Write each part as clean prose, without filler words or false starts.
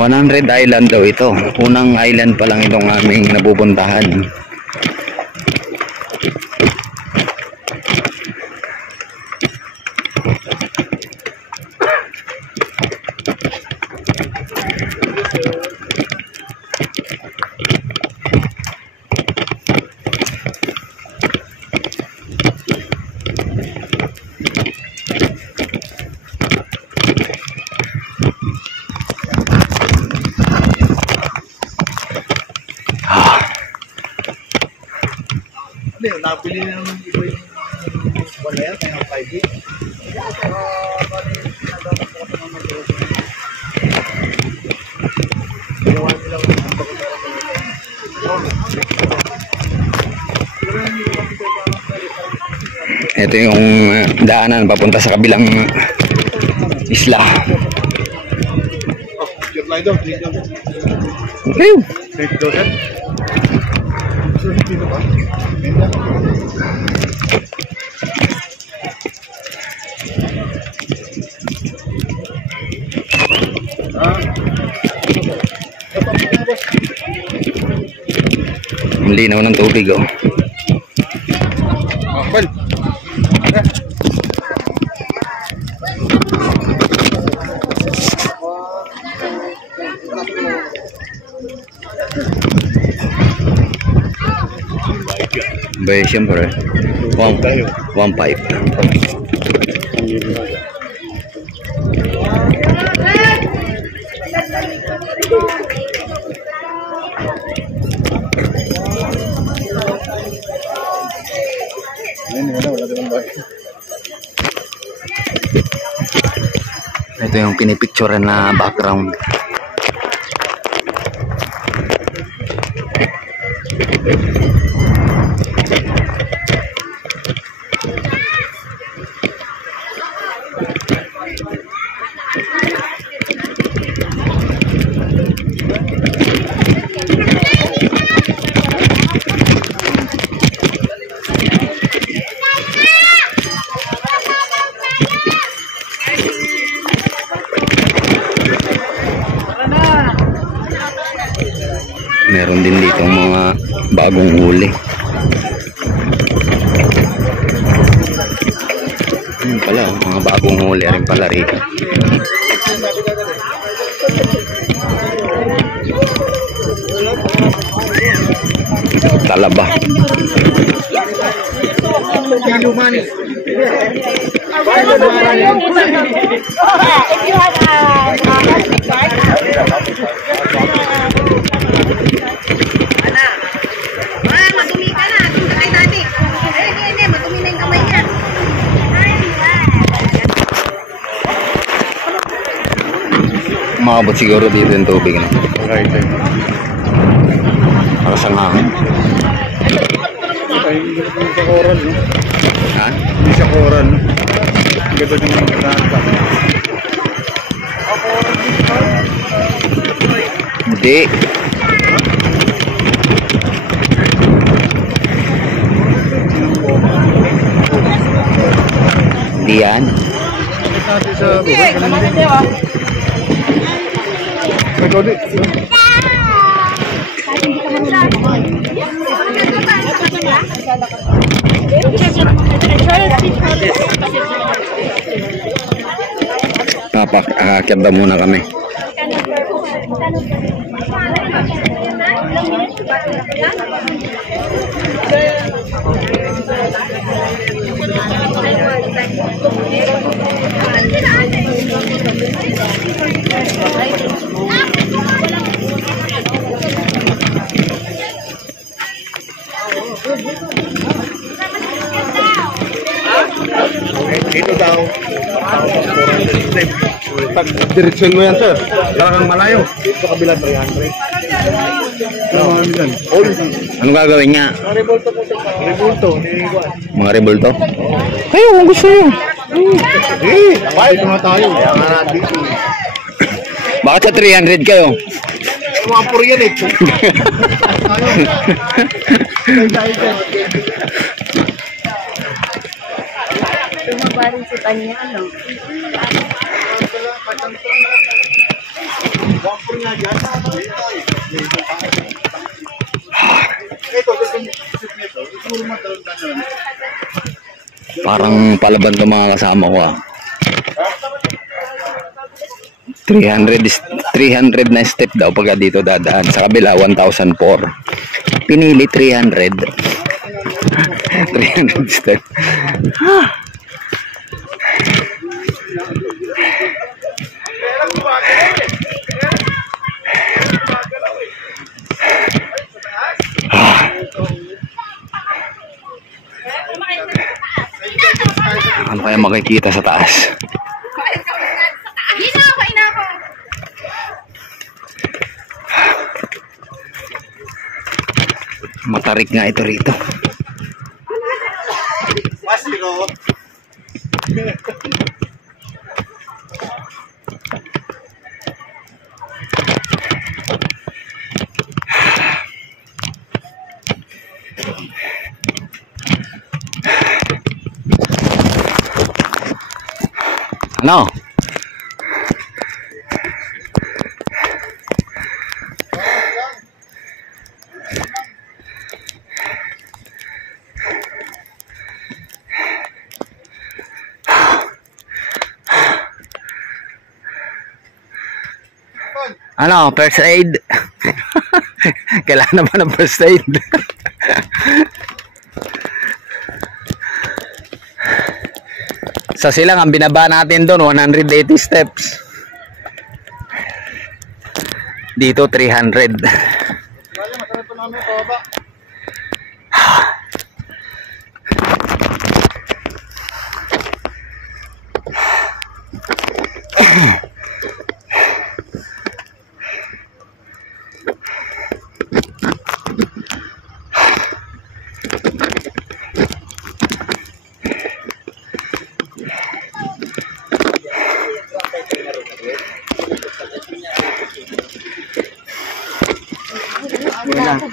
100 island daw ito. Unang island pa lang itong aming napupuntahan. Napili na naman iba yung wala yan, kaya 5 feet. Ito yung daanan papunta sa kabilang isla. Okay. Ang linaw ng tubig, oh. Bay, siyempre 1.5. Ito yung pinipicturean na background. Meron din dito mga bagong huli. Pala, mga bagong huli rin pala rito. Talaba. Makabot siguro dito yung tubig, no? Right. Para sa hangin. Hindi siya coral, no? Ha? Hindi siya coral, no? Ganda din yung nasa. Hindi. Hindi yan. Papakakit na muna kami. Dito daw. Pag direksyon mo yan, sir. Kailangan malayo. Dito sa kabila 300. Anong gagawin niya? Mga rebulto po, sir. Rebulto. Mga rebulto? Kayo, kung gusto nyo. Dito na tayo. Kaya nga natin. Bakit sa 300 kayo? Wapor yan eh. Tumabarin si kanya, ano? Parang palaban to mga kasama ko ah. 300 na step daw pagka dito dadaan. Sa kabila 1,004. Pinili 300. 300 step. Ano kaya makikita sa taas? Matarik nga ito rito. Ano? Ano, first aid? Kailangan na ba ng first aid? Sa silang ang binaba natin doon 180 steps. Dito 300.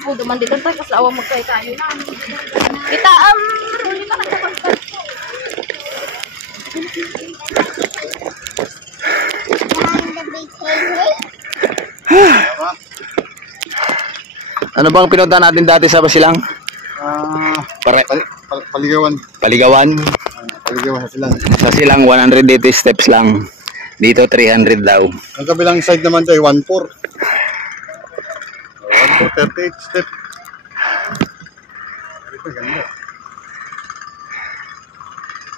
Po duman dito ta kasi awang magkay tayo na. Kita huli ka nagkakanta. Ano bang pinunta natin dati sa Basilang? Paligawan. Paligawan. Paligawan sa silang. Sa Silang 180 steps lang. Dito 300 daw. Ang kabilang side naman tayo 1,4. 1,438 step. Ito ganda.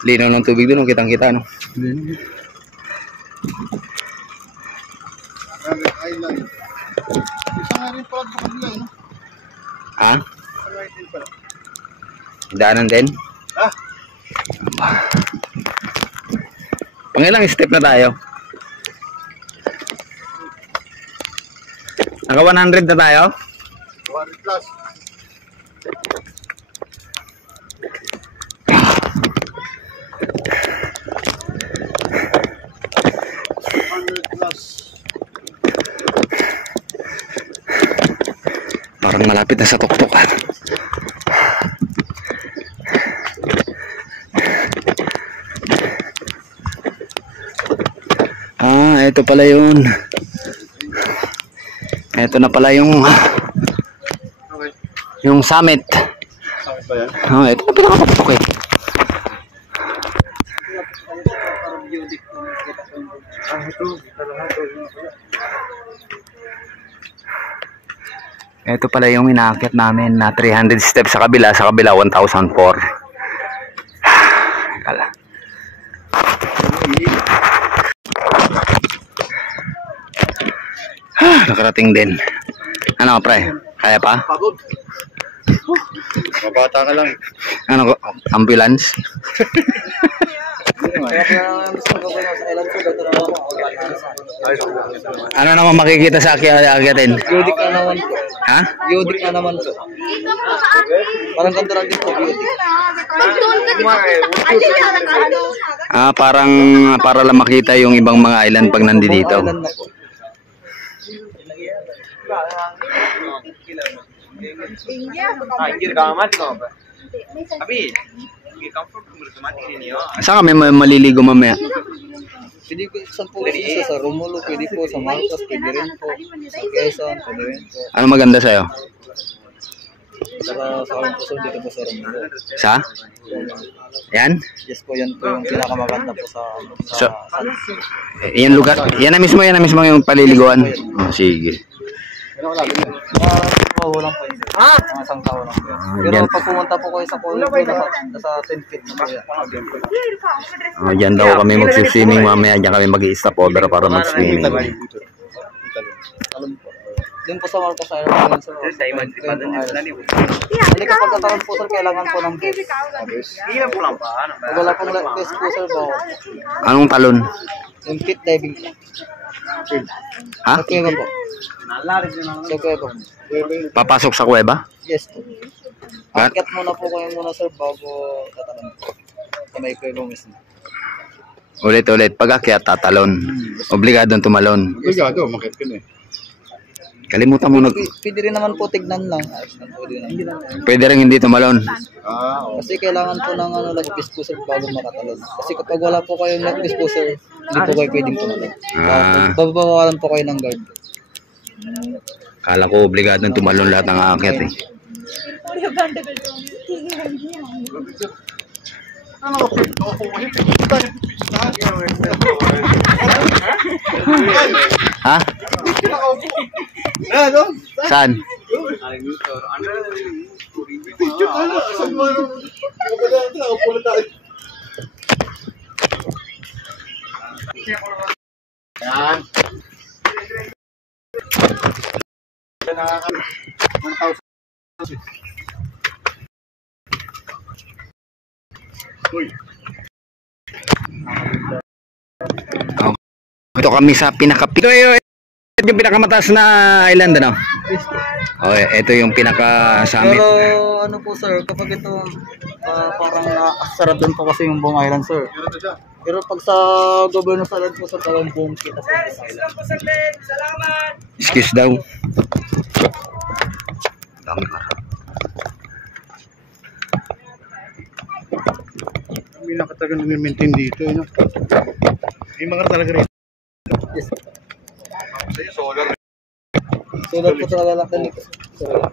Linaw ng tubig doon, kitang-kita no. Island. Isa nga rin pala sa kabila, no? Ha? Isa nga rin pala. Daanan din? Ha? Pangilang step na tayo? Naka 100 na tayo? 100 plus. Parang malapit na sa tuktok. Ah, ito pala yun. Ito na pala yung summit. Sakit ba yan? Oh, ito na pinakatuktok eh. Ito pala yung inaakyat namin na 300 steps sa kabila 1,004. Kala. Nakarating din. Ano pre? Kaya pa? Pagod. Mabata ka lang. Ano, ambulance? Ano naman makikita sa akyatin? Yodik na naman po. Ha? Yodik na naman po. Parang ganito lang din po, yodik. Ah, parang para lang makita yung ibang mga island pag nandito. Island na po. Saan kami maliligo mamaya? Pwede po saan po gusto sa Romulo, pwede po sa Marcos, pwede rin po sa Quezon, pwede rin po. Ano maganda sa'yo? Saka sa akin po sir, dito po sa Romulo. Sa? Yan? Yes po, yan po yung pinakamaganda po sa Yan lugar? Yan na mismo yung paliliguan? Oh, sige. Walang po yun. Mga isang tao lang po yan. Pero yan. pag pumunta po kayo sa Polo po, nasa 10 feet na po yan. Oh, dyan daw kami magsiswimming mamaya. Dyan kami mag-i-stop over para mag-swimming. Doon po sa Marcos Island, sir. Hindi kapag kataroon po sir, kailangan po ng guest. Pag wala pong guest po sir, Anong talon? yung pit diving po. Ha? Sa kuweba po. Sa kuweba po. Papasok sa kuweba? Yes po. Ba- Akyat muna po kayo muna sir bago tatalon po. Sa may kuweba mismo. Ulit-ulit. Pag akyat, tatalon. Obligadong tumalon. Obligado, makit ka na eh. Kalimutan mo Pwede rin naman po tignan lang. Ayos lang po din. Pwede rin hindi tumalon. Kasi kailangan po ng lagpis po sir bago makatalon. Kasi kapag wala po kayong lagpis po sir, hindi po kayo pwedeng tumalon. Babawalan po kayo ng guard. Kala ko obligadong tumalon lahat ng aakyat eh. Ha? Saan? Oh. Ito kami sa ito yung pinakamataas na island ano? Oh, ito yung pinaka summit. Pero ano po sir, kapag ito parang nakasarap din po kasi yung buong island sir. Pero pag sa Governor's Island po sir, talagang buong kita sa island. Excuse daw. Dami ka. May nakatagal na maintain dito. No? May mga talaga rin. Yes. Solar po talaga lang dito. Solar.